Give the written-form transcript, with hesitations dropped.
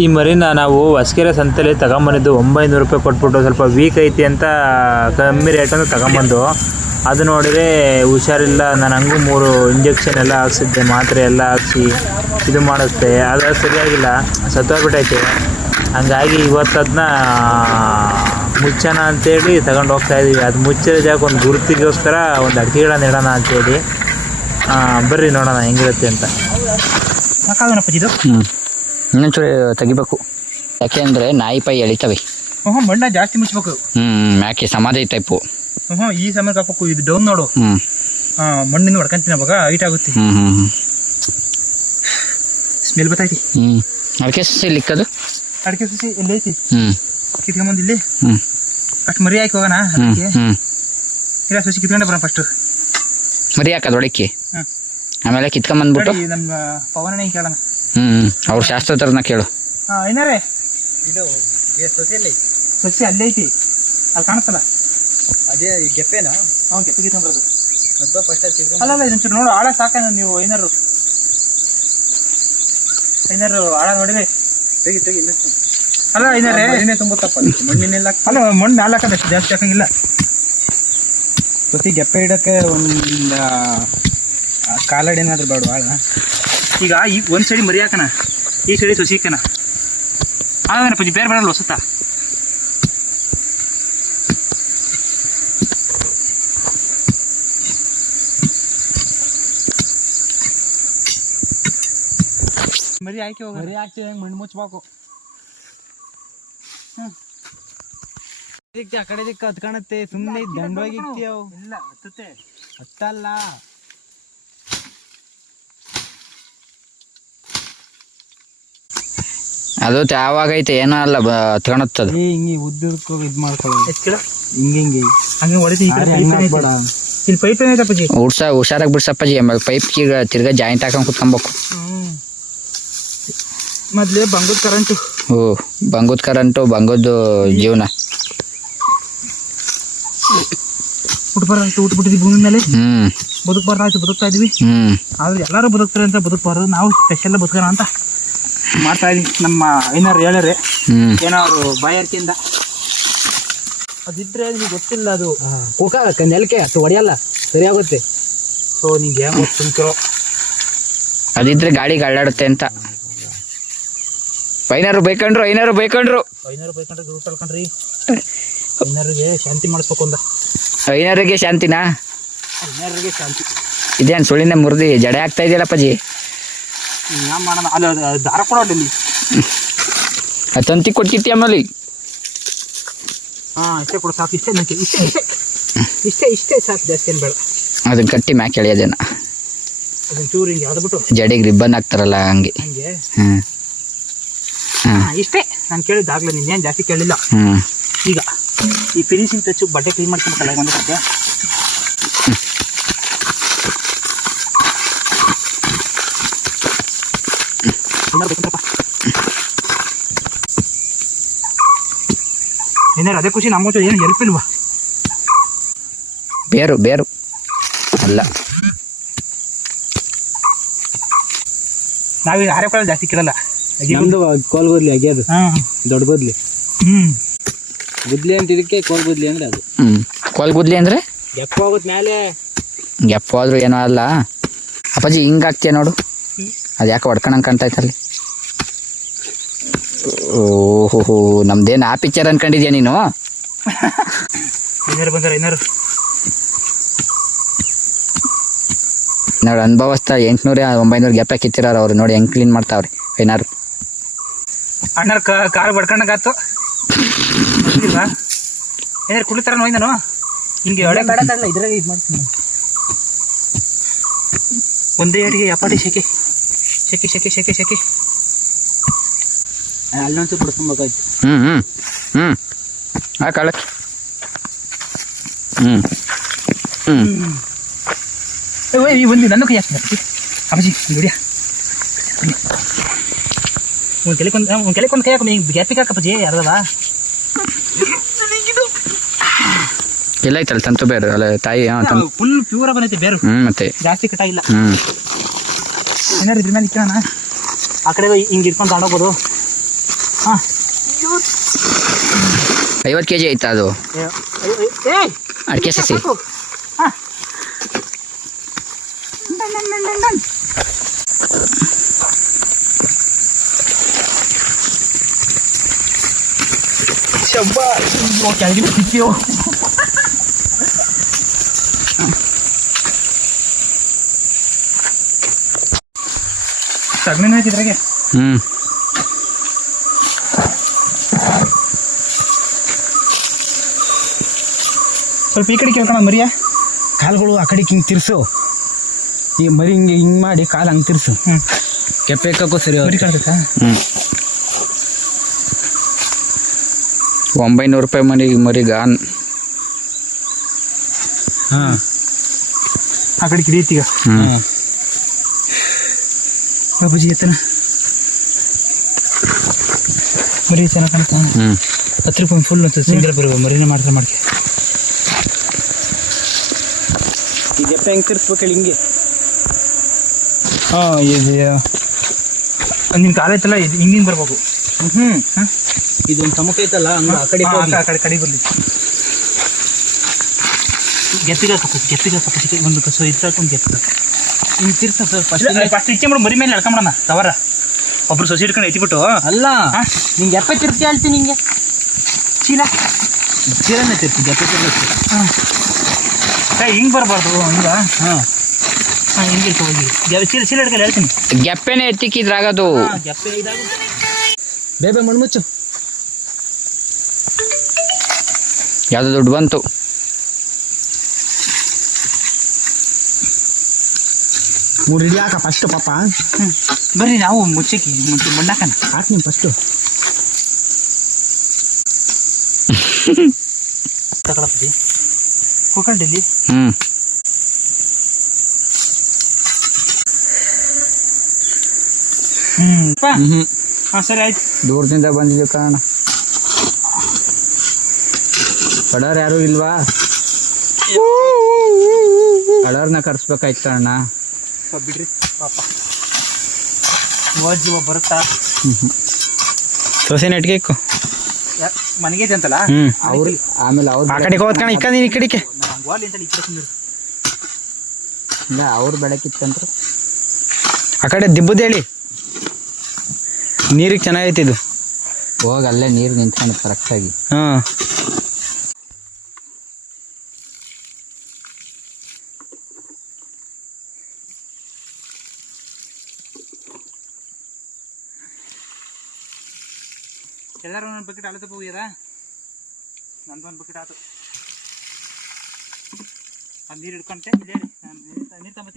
ಈ ಮರಿನ ನಾವು ಹೊಸಕೆರೆ ಸಂತೆಯಲ್ಲಿ ತಗೊಂಬಂದಿದ್ದು 900 ರೂಪಾಯಿ ಕೊಟ್ಬಿಟ್ಟು ಸ್ವಲ್ಪ ವೀಕ್ ಐತಿ ಅಂತ ಕಮ್ಮಿ ರೇಟನ್ನು ತಗೊಂಬಂದು ಅದು ನೋಡಿದರೆ ಹುಷಾರಿಲ್ಲ. ನಾನು ಹಂಗೂ 3 ಇಂಜೆಕ್ಷನ್ ಎಲ್ಲ ಹಾಕ್ಸಿದ್ದೆ, ಮಾತ್ರೆ ಎಲ್ಲ ಹಾಕ್ಸಿ ಇದು ಮಾಡಿಸ್ದೆ, ಅದು ಸರಿಯಾಗಿಲ್ಲ, ಸತ್ತೋಗ್ಬಿಟ್ಟೈತೆ. ಹಂಗಾಗಿ ಇವತ್ತು ಅದನ್ನ ಮುಚ್ಚೋಣ ಅಂತೇಳಿ ತಗೊಂಡು ಹೋಗ್ತಾಯಿದ್ದೀವಿ. ಅದು ಮುಚ್ಚಿದ ಜಾಗ ಒಂದು ಗುರುತಿಗೋಸ್ಕರ ಒಂದು ಅಡಿಕೆ ಗಿಡ ನೆಡೋಣ ಅಂತೇಳಿ. ಬರ್ರಿ ನೋಡೋಣ ಹೆಂಗಿರುತ್ತೆ ಅಂತ. ಸಾಕಾಗನಪ್ಪ ಇನ್ನೊಂಚೂರು ತೆಗಿಬೇಕು, ಯಾಕೆ ಅಂದರೆ ನಾಯಿ ಪೈ ಎಳಿತವೆ. ಮಣ್ಣ ಜಾಸ್ತಿ ಮುಚ್ಚಬೇಕು. ಯಾಕೆ ಸಮಾಧಿ ಟೈಪು. ಈ ಸಮಯಕ್ಕೆ ಹಾಕ್ಬೇಕು. ಇದು ಡೌನ್ ನೋಡು, ಮಣ್ಣಿನ ಹೊಡ್ಕೊಂತೀನಿ ಅವಾಗ ಹೈಟ್ ಆಗುತ್ತೆ. ಸ್ಮೆಲ್ ಬರ್ತೈತಿ. ಅಡಿಕೆ ಸಸಿ ಲಿಕ್ಕದು, ಅಡಿಕೆ ಸಸಿ ಎಲ್ಲೈತಿ ಕಿತ್ಕೊಂಬಂದು ಇಲ್ಲಿ ಅಷ್ಟು ಮರಿ ಹಾಕಿ ಹೋಗೋಣ. ಇಲ್ಲ ಸಸಿ ಕಿತ್ಕೊಂಡೆ ಬರೋಣ ಫಸ್ಟ್. ಮರಿ ಹಾಕೋದು ಒಳಕ್ಕೆ, ಆಮೇಲೆ ಕಿತ್ಕೊಂಬಂದ್ಬಿಟ್ಟು ನಮ್ಮ ಪವನ ಕೇಳೋಣ. ಅವ್ರ ಶಾಸ್ತ್ರತರನ ಕೇಳು. ಏನಾರೇ ಇದು ಸಸಿ ಅಲ್ಲೇ ಐತಿ, ಅಲ್ಲಿ ಕಾಣುತ್ತಲ್ಲ ಅದೇ ಗೆಪ್ಪೆನಾ? ಗೆಪ್ಪೆ ಕಿತ್ಕೊಂಡ್ಬರೋದು ಅಲ್ಲ ಇದೊಂಚೂರು ನೋಡು. ಆಳ ಸಾಕ ನೀವು ಏನಾರು ಆಳ ನೋಡಿದೆ ಅಲ್ಲ ಏನಾರೇ ತುಂಬುತ್ತಪ್ಪ ಮಣ್ಣಿನೆಲ್ಲ. ಅಲ್ಲ ಮಣ್ಣು ಮ್ಯಾಲೆ ಹಾಕೋದು ಅಷ್ಟು ಜಾಸ್ತಿ ಹಾಕಂಗಿಲ್ಲ. ಸಸಿ ಗೆಪ್ಪೆ ಇಡೋಕ್ಕೆ ಒಂದು ಕಾಲಡಿ ಏನಾದ್ರು ಬೇಡ ಆಳ. ಈಗ ಒಂದು ಸೈಡಿ ಮರಿ ಹಾಕೋಣ, ಈ ಸೈಡಿ ಸಸಿ ಹಾಕೋಣ. ಆಮೇನಪ್ಪ ಬೇರೆ ಬರಲ್ಲ ಹೊಸತ. ಮರಿ ಹಾಕಿ ಹೋಗ. ಮರಿ ಹಾಕ್ತೀವಿ, ಹೆಂಗೆ ಮಣ್ಣು ಮುಚ್ಚಬೇಕು. ಆ ಕಡೆ ದಿಕ್ಕ ಹತ್ ಕಾಣುತ್ತೆ, ಸುಮ್ಮನೆ ದಂಡವಾಗಿ ಇಕ್ತೀವಿ. ಇಲ್ಲ ಹತ್ತುತ್ತೆ, ಹತ್ತಲ್ಲ. ಅದು ಯಾವಾಗೈತೆ ಏನೋ ಅಲ್ಲ ಹತ್ಕೊಳತ್ತದ. ಹಿಂಗೆ ಉದ್ದಕ್ಕೂ ಇದು ಮಾಡ್ಕೊಳ್ಳೋದು ಹಿಂಗೆ ಹಂಗೆ ಹೊಡಿತಿ. ಇಲ್ಲಿ ಪೈಪ್ ಏನೈತಪ್ಪಾಜಿ? ಹುಷಾರಾಗಿ ಬಿಡ್ಸಪ್ಪಾಜಿ. ಆಮೇಲೆ ಪೈಪ್ ತಿರ್ಗಾ ಜಾಯಿಂಟ್ ಹಾಕೊಂಡು ಕುತ್ಕೊಬೇಕು. ಮೊದಲೇ ಬಂಗದ ಕರೆಂಟು. ಬಂಗದ ಕರೆಂಟು, ಬಂಗದ್ದು ಜೀವನ. ಉಟ್ಬಿಟ್ಟಿದ್ವಿ ಭೂಮಿ ಮೇಲೆ. ಬದುಕಬಾರ್ದಾಯ್ತು, ಬದುಕ್ತಾ ಇದೀವಿ. ಆದ್ರೆ ಎಲ್ಲರೂ ಬದುಕ್ತಾರೆ ಅಂತ ಬದುಕಬಾರ್ದು, ನಾವು ಸ್ಪೆಷಲ್ ಬದುಕೋಣ ಅಂತ ಮಾಡ್ತಾ ಇದೀವಿ. ನಮ್ಮ ಐನಾರು ಹೇಳ್ಯಾರೆ ಏನೋ ಅವರು ಬಾಯಾರಿಕೆಯಿಂದ. ಅದಿದ್ರೆ ನಿಮ್ಗೆ ಗೊತ್ತಿಲ್ಲ, ಅದು ಕೂಕಾಗತ್ತೆ ನೆಲಕ್ಕೆ, ಅದು ಹೊಡೆಯಲ್ಲ, ಸರಿಯಾಗುತ್ತೆ. ಸೊ ನಿಂಗೆ ಹೆಂಗೆ ಗೊತ್ತಿರೋ ಅದಿದ್ರೆ ಗಾಳಿಗೆ ಅಳ್ಳಾಡುತ್ತೆ ಅಂತ. ಐನಾರು ಬೈಕೊಂಡ್ರು ಗ್ರೂಪ್ ಅಲ್ಕೊಂಡ್ರಿ. ಐನಾರಿಗೆ ಶಾಂತಿ ಮಾಡಿಸ್ಬೇಕು ಅಂದ. ಐನಾರಿಗೆ ಶಾಂತಿನಾ? ಐನಾರಿಗೆ ಶಾಂತಿ ಇದೇನು ಸುಳಿನ ಮುರಿದಿ ಜಡೆ ಆಗ್ತಾ ಇದೆಯಲ್ಲಪ್ಪಾಜಿ? ಏನು ಮಾಡೋಣ? ಅಲ್ಲಿ ದಾರ ಕೊಡೋಲ್ಲಿ ತಂತಿ ಕೊಡ್ತಿತ್ತಿ ಆಮೇಲೆ. ಇಷ್ಟೇ ಕೊಡು ಸಾಕು. ಇಷ್ಟೇ ಸಾಕು, ಜಾಸ್ತಿ ಏನು ಬೇಡ. ಅದನ್ನ ಕಟ್ಟಿ ಮ್ಯಾಕೆ ಎಳೆಯೋದೇನ, ಅದನ್ನ ಚೂರು ಹಿಂಗೆ ಯಾವ್ದು ಜಡೆಗೆ ರಿಬ್ಬನ್ ಹಾಕ್ತಾರಲ್ಲ ಹಂಗೆ. ಇಷ್ಟೇ ನಾನು ಕೇಳಿದ್ದಾಗಲೇ, ನೀನೇನು ಜಾಸ್ತಿ ಕೇಳಿಲ್ಲ. ಈಗ ಈ ಫಿನಿಶಿಂಗ್ ಟಚ್ ಬಟ್ಟೆ ಕ್ಲೀನ್ ಮಾಡ್ಕೊಬೇಕಲ್ಲ ಒಂದು ಸತ್ಯ. ಏನಾರು ಅದೇ ಖುಷಿ ನಮ್ಮ ಏನು ಹೆಲ್ಪ್ ಇಲ್ವಾ? ಬೇರು ಅಲ್ಲ, ನಾವೀಗ ಆರೆಕಾಳು ಜಾಸ್ತಿ ಕೇಳಲ್ಲ. ನಮ್ದು ಕೋಲ್ ಗುದ್ಲಿ ಆಗ್ಯದು, ದೊಡ್ಡ ಗುದ್ಲಿ. ಗುದ್ಲಿ ಅಂತ ಇದಕ್ಕೆ ಕೋಲ್ ಗುದ್ಲಿ ಅಂದ್ರೆ ಅದು. ಕೋಲ್ ಗುದ್ಲಿ ಅಂದ್ರೆ ಗೆಪ್ಪ ಹೋಗುತ್ತೆ ಮೇಲೆ. ಗೆಪ್ಪ ಆದ್ರೂ ಏನೋ ಅಲ್ಲ ಅಪ್ಪಾಜಿ. ಹಿಂಗೆ ಆಗ್ತೀಯ ನೋಡು, ಅದು ಯಾಕೆ ಹೊಡ್ಕೊಳಂಗೆ ಕಾಣ್ತಾಯ್ತಲ್ಲಿ. ಓಹೋ, ನಮ್ದೇನು ಆ ಪಿಕ್ಚರ್ ಅನ್ಕೊಂಡಿದ್ಯಾ ನೀನು? ಏನಾರು ಬಂದಾರ ಏನಾರು ನೋಡಿ ಅನುಭವಸ್ಥ 800-900 ಗೆಪ್ಪ ಕಿತ್ತಿರೋರು ಅವ್ರು. ನೋಡಿ ಹೆಂಗೆ ಕ್ಲೀನ್ ಮಾಡ್ತಾವ್ರಿ ಏನಾರು. ಅಣ್ಣರ ಕಾರು ಬಡ್ಕೊಂಡಾಗಾತು ಇಲ್ವಾ? ಏನಾರು ಕುಡಿತಾರ ನೋಯ್ದಾನು ಹಿಂಗೆ ಒಳ್ಳೆ ಬೇಡಲ್ಲ, ಇದ್ರಾಗ ಇದು ಮಾಡ್ತೀನಿ. ಒಂದೇ ಅಡಿಗೆ ಯಾಪಾಟಿ ಶೆಕೆ ಶೆಕೆ ಶೆಕೆ ಶೆಕೆ ಶೆಕೆ. ಅಲ್ಲೊಂಚು ಬಿಡ್ಸ್ಕೊಬೇಕಾಯ್ತು. ಆ ಕಾಳ ಈ ಒಂದು ನನ್ನ ಕೈ ಹಾಕ್ತೀನಿ ಅಪ್ಪಾಜಿ. ನೋಡಿಯಾ ಒಂದು ಕೆಳಕೊಂದು ಕೈ ಹಾಕೊಂಡು ಹಿಂಗೆ ಗ್ಯಾಪಿಗೆ ಹಾಕಪ್ಪಾಜಿ. ಯಾರದವ ಎಲ್ಲ ಐತಲ್ಲ ತಂತು ಬೇರು ಅಲ್ಲ ತಾಯಿ. ಫುಲ್ ಪ್ಯೂರ್ ಬಂದೈತೆ ಬೇರು, ಮತ್ತೆ ಜಾಸ್ತಿ ಕಟ್ಟಾಗಿಲ್ಲ. ಏನಾರು ಇದ್ರ ಮೇಲೆ ಇಕ್ಕೋಣ, ಆ ಕಡೆ ಹಿಂಗೆ ಇಟ್ಕೊಂಡು ತಗೊಂಡೋಗ್ಬೋದು. 50 kg ಐತಾ ಅದು ಅಡಿಕೆ ಸಸಿ? ಸಗಣಿನ ಐತಿದ್ರಾಗೆ. ಸ್ವಲ್ಪ ಈ ಕಡೆ ಕೇಳ್ಕೊಳ ಮರಿಯ, ಕಾಲುಗಳು ಆ ಕಡೆಗೆ ಹಿಂಗೆ ತಿರ್ಸು, ಈ ಮರಿ ಹಿಂಗೆ ಮಾಡಿ ಕಾಲು ಹಂಗೆ ತಿರ್ಸು. ಕೆಪ್ಪೆ ಹಾಕಕ್ಕೂ ಸರಿ ಮರಿ ಕಾಣ್ಬೇಕಾ? 900 ರೂಪಾಯಿ ಮರಿ ಗಾನ್. ಹಾಂ ಆ ಕಡೆ ಕಿಡಿಯತ್ತೀಗ ಬಾಬುಜಿ ಎತ್ತನ ಮರಿ ಚೆನ್ನಾಗಿ ಕಾಣ್ತಾ. 10 ರೂಪಾಯಿ ಫುಲ್ ಸಿಂಗಲ್ ಬರುವ ಮರಿನ ಮಾಡ್ತಾ ಮಾಡ್ಕೆ. ಈ ಕೆಪ್ಪೆ ಹೆಂಗೆ ತಿರ್ಸ್ಬೇಕು ಹೇಳಿ ಹಿಂಗೆ. ಹಾಂ ಇದು ನಿನ್ನ ಕಾಲ ಐತಲ್ಲ, ಇದು ಹಿಂಗಿಂಗ್ ಬರ್ಬೇಕು. ಇದೊಂದು ಟಮಕ ಐತಲ್ಲ ಹಂಗೆ ಆ ಕಡೆ ಆ ಕಡೆ ಬರಲಿ. ಗೆತ್ತಿಗೆ ಹಾಕಬೇಕು ಒಂದು ಕಸ ಇಟ್ಟಾಕೊಂಡು ಗೆತ್ತ ಹಿಂಗೆ ತಿರ್ಸ ಫಸ್ಟ್ ಇಚ್ಚೆ ಮಾಡು, ಮರಿ ಮೇಲೆ ಎಳ್ಕೊಂಬಿಡೋಣ ತವರ. ಒಬ್ರು ಸೊಸಿ ಹಿಡ್ಕೊಂಡು ಎತ್ತಿಬಿಟ್ಟು ಅಲ್ಲ ನಿಂಗೆ ಎಪ್ಪೆ ತಿರ್ಸಿ ಹೇಳ್ತೀನಿ. ಹಿಂಗೆ ಚೀಲನೇ ತಿರ್ಸಿ ಎಪ್ಪೆ ತಿರ್ಸಿ. ಹಿಂಗೆ ಬರಬಾರ್ದು ಹಿಂಗ. ಹಾಂ ಹಿಂಗೆ ಹೋಗಿ ಚೀಲ ಹಿಡ್ಕೊಂಡು ಹೇಳ್ತೀನಿ. ಗೆಪ್ಪೆನೆ ಎತ್ತಿಕ್ಕಿದ್ರಾಗದು. ಗೆಪ್ಪೆ ಇದಾಗ ಬೇಬೆ ಮಣ್ಮುಚ್ಚು. ಯಾವುದು ದುಡ್ಡು ಬಂತು? ಮೂರು ಹಿಡಿ ಹಾಕ ಫಸ್ಟು ಪಾಪ. ಬರ್ರಿ ನಾವು ಮುಚ್ಚಕ್ಕೆ ಮಣ್ಣಾಕನ ಹಾಕಿ ನೀವು ಫಸ್ಟು. ತಗೊಳಪ್ಪ ಕೂಕೊಂಡಿಲ್ಲಿ. ಹಾಂ ಸರಿ ಆಯ್ತು. ದೂರದಿಂದ ಬಂದಿದ್ದೀವಿ ಕಾರಣ. ಕಡೋರು ಯಾರು ಇಲ್ವಾ? ಕಡೋರ್ನ ಕರ್ಸ್ಬೇಕಾಯ್ತು ಕಾರಣ. ಬಿಡ್ರಿ ಪಾಪ ಜೀವ ಬರುತ್ತಾ. ಸೊಸೆ ನೆಟ್ಗೆ ಇಕ್ಕು. ಮನೆಗೆ ಅಂತಲ್ಲ ಅವ್ರು ಆಮೇಲೆ ಅವ್ರು ಆ ಕಡೆಗೆ ಹೋದ್ ಕಣ, ಈ ಕಡೆ ಈ ಕಡೆಗೆ. ಇಲ್ಲ ಅವ್ರು ಬೆಳಕಿತ್ತಂದ್ರು. ಆ ಕಡೆ ದಿಬ್ಬದ ಹೇಳಿ ನೀರಿಗೆ ಚೆನ್ನಾಗೈತಿ ಇದು. ಹೋಗಿ ಅಲ್ಲೇ ನೀರು ನಿಂತ್ಕೊಂಡು ಕರೆಕ್ಟಾಗಿ. ಹಾಂ ಎಲ್ಲರೂ ಒಂದೊಂದು ಬಕೆಟ್ ಅಳತೆ ಹೋಗ್ಯದ. ನಂದೊಂದು ಬಕೆಟ್ ಆಯ್ತು. ಅದು ನೀರು ಹಿಡ್ಕೊಂತೆ ನೀರು ತಗೊಂಬತ್ತೀನಿ.